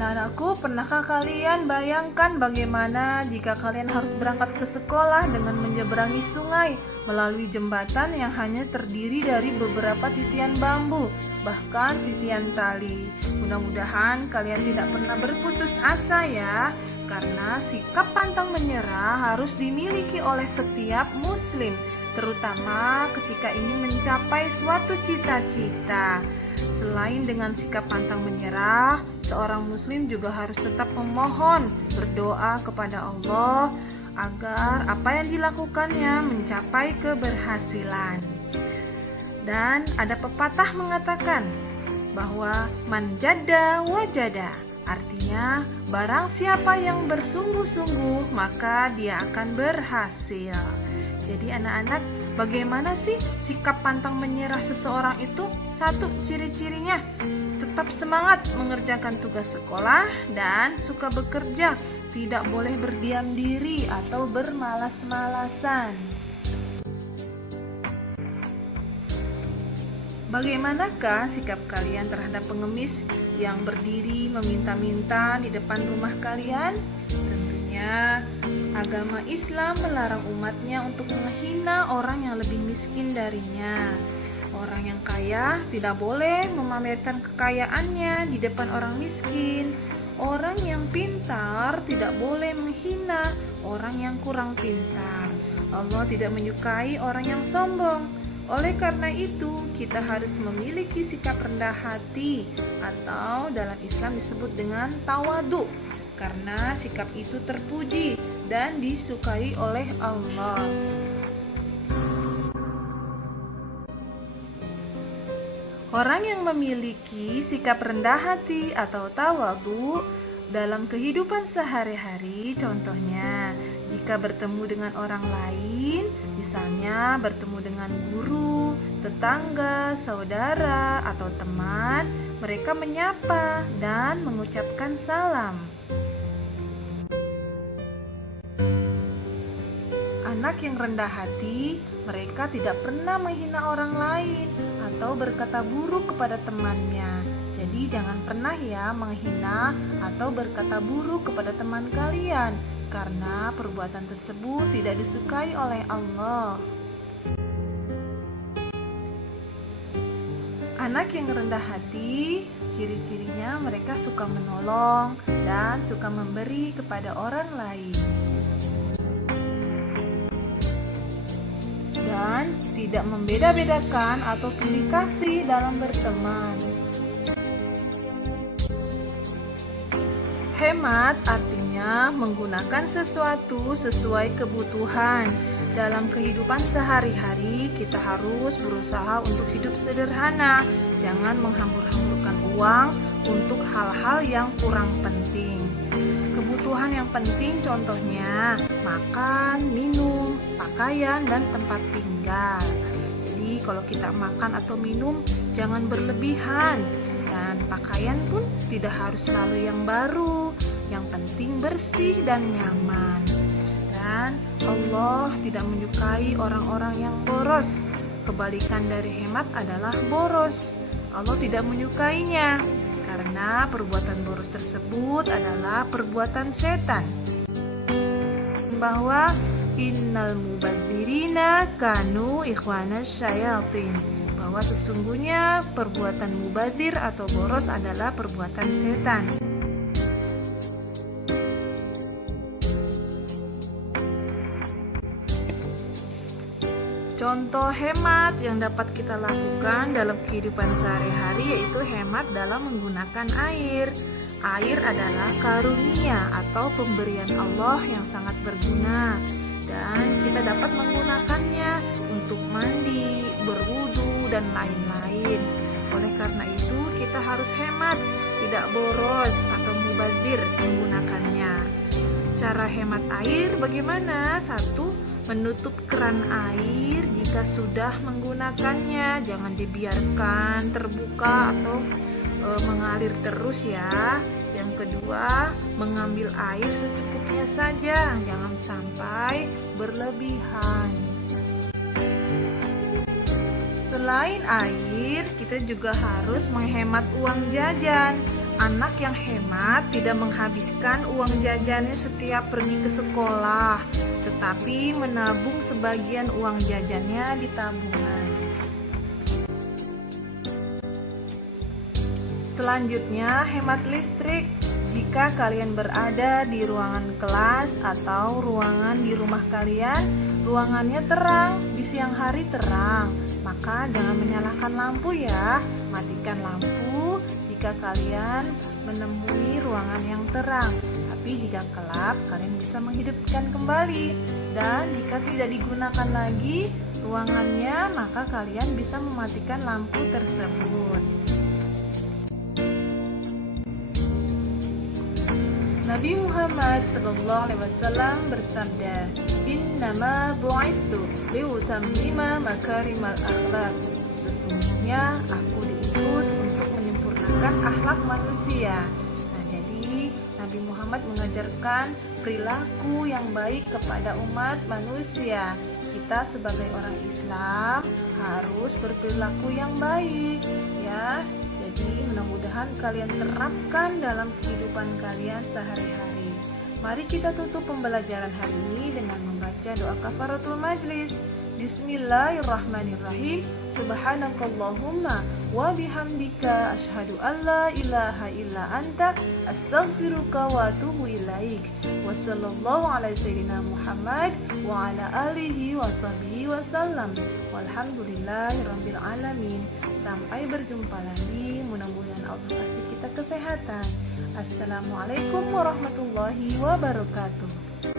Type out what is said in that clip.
Anak-anakku, pernahkah kalian bayangkan bagaimana jika kalian harus berangkat ke sekolah dengan menyeberangi sungai melalui jembatan yang hanya terdiri dari beberapa titian bambu, bahkan titian tali? Mudah-mudahan kalian tidak pernah berputus asa ya, karena sikap pantang menyerah harus dimiliki oleh setiap muslim, terutama ketika ingin mencapai suatu cita-cita. Selain dengan sikap pantang menyerah, seorang muslim juga harus tetap memohon, berdoa kepada Allah agar apa yang dilakukannya mencapai keberhasilan. Dan ada pepatah mengatakan bahwa manjada wajada, artinya barang siapa yang bersungguh-sungguh maka dia akan berhasil. Jadi anak-anak, bagaimana sih sikap pantang menyerah seseorang itu? Satu, ciri-cirinya tetap semangat mengerjakan tugas sekolah dan suka bekerja, tidak boleh berdiam diri atau bermalas-malasan. Bagaimanakah sikap kalian terhadap pengemis yang berdiri meminta-minta di depan rumah kalian? Tentunya agama Islam melarang umatnya untuk menghina orang yang lebih miskin darinya. Orang yang kaya tidak boleh memamerkan kekayaannya di depan orang miskin. Orang yang pintar tidak boleh menghina orang yang kurang pintar. Allah tidak menyukai orang yang sombong. Oleh karena itu, kita harus memiliki sikap rendah hati atau dalam Islam disebut dengan tawadu, karena sikap itu terpuji dan disukai oleh Allah. Orang yang memiliki sikap rendah hati atau tawadhu dalam kehidupan sehari-hari, contohnya jika bertemu dengan orang lain, misalnya bertemu dengan guru, tetangga, saudara, atau teman, mereka menyapa dan mengucapkan salam. Anak yang rendah hati, mereka tidak pernah menghina orang lain atau berkata buruk kepada temannya. Jadi jangan pernah ya menghina atau berkata buruk kepada teman kalian, karena perbuatan tersebut tidak disukai oleh Allah. Anak yang rendah hati, ciri-cirinya mereka suka menolong dan suka memberi kepada orang lain. Dan tidak membeda-bedakan atau pilih kasih dalam berteman. Hemat artinya menggunakan sesuatu sesuai kebutuhan. Dalam kehidupan sehari-hari kita harus berusaha untuk hidup sederhana. Jangan menghambur-hamburkan uang untuk hal-hal yang kurang penting. Kebutuhan yang penting contohnya makan, minum, pakaian, dan tempat tinggal. Jadi kalau kita makan atau minum jangan berlebihan, dan pakaian pun tidak harus selalu yang baru, yang penting bersih dan nyaman. Dan Allah tidak menyukai orang-orang yang boros. Kebalikan dari hemat adalah boros. Allah tidak menyukainya, karena perbuatan boros tersebut adalah perbuatan setan. Bahwa innal mubadzirina kanu ikhwanas syayatin, bahwa sesungguhnya perbuatan mubadzir atau boros adalah perbuatan setan. Contoh hemat yang dapat kita lakukan dalam kehidupan sehari-hari yaitu hemat dalam menggunakan air. Air adalah karunia atau pemberian Allah yang sangat berguna, dan kita dapat menggunakannya untuk mandi, berwudu, dan lain-lain. Oleh karena itu kita harus hemat, tidak boros atau mubazir menggunakannya. Cara hemat air bagaimana? 1. Menutup keran air jika sudah menggunakannya, jangan dibiarkan terbuka atau mengalir terus ya. Yang kedua, mengambil air secukupnya saja, jangan sampai berlebihan. Selain air, kita juga harus menghemat uang jajan. Anak yang hemat tidak menghabiskan uang jajannya setiap pergi ke sekolah, tetapi menabung sebagian uang jajannya di tabungan. Selanjutnya, hemat listrik. Jika kalian berada di ruangan kelas atau ruangan di rumah kalian, ruangannya terang, di siang hari terang, maka jangan menyalakan lampu ya. Matikan lampu jika kalian menemui ruangan yang terang. Tapi jika gelap, kalian bisa menghidupkan kembali. Dan jika tidak digunakan lagi ruangannya, maka kalian bisa mematikan lampu tersebut. Nabi Muhammad SAW bersabda, "Innama bu'itsu liutammima makarimal akhlak." Sesungguhnya aku diutus untuk menyempurnakan akhlak manusia. Nah, jadi Nabi Muhammad mengajarkan perilaku yang baik kepada umat manusia. Kita sebagai orang Islam harus berperilaku yang baik, ya. Jadi mudah-mudahan kalian terapkan dalam kehidupan kalian sehari-hari. Mari kita tutup pembelajaran hari ini dengan membaca doa kafaratul majlis. Bismillahirrahmanirrahim. Subhanakallahumma wa bihamdika asyhadu an la ilaha illa anta astaghfiruka wa atubu ilaik. Wassallallahu ala sayyidina Muhammad wa ala alihi wa sahbihi wasallam. Walhamdulillahirabbil alamin. Sampai berjumpa lagi. Mudah-mudahan Allah kasih kita kesehatan. Assalamualaikum warahmatullahi wabarakatuh.